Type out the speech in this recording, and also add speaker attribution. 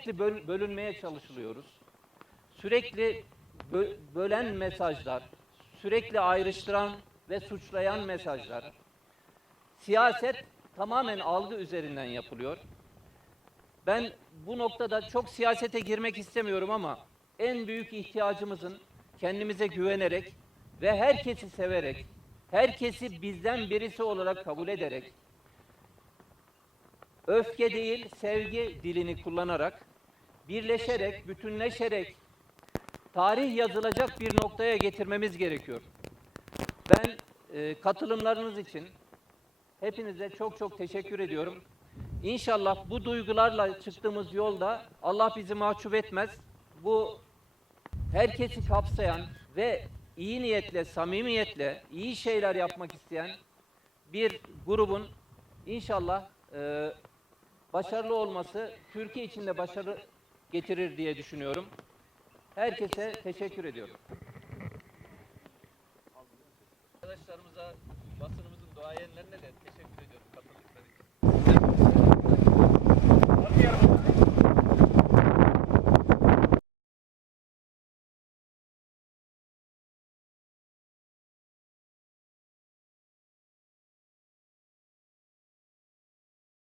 Speaker 1: sürekli böl- bölünmeye çalışılıyoruz. Sürekli bö- bölen mesajlar, sürekli ayrıştıran ve suçlayan mesajlar. Siyaset tamamen algı üzerinden yapılıyor. Ben bu noktada çok siyasete girmek istemiyorum ama en büyük ihtiyacımızın kendimize güvenerek ve herkesi severek, herkesi bizden birisi olarak kabul ederek, öfke değil sevgi dilini kullanarak, birleşerek, bütünleşerek tarih yazılacak bir noktaya getirmemiz gerekiyor. Ben e, katılımlarınız için hepinize çok çok teşekkür ediyorum. İnşallah bu duygularla çıktığımız yolda Allah bizi mahcup etmez. Bu herkesi kapsayan ve iyi niyetle, samimiyetle, iyi şeyler yapmak isteyen bir grubun inşallah e, başarılı olması Türkiye için de başarı getirir diye düşünüyorum. Herkese teşekkür ediyorum. Arkadaşlarımıza, basınımızın duayenlerine de teşekkür ediyorum.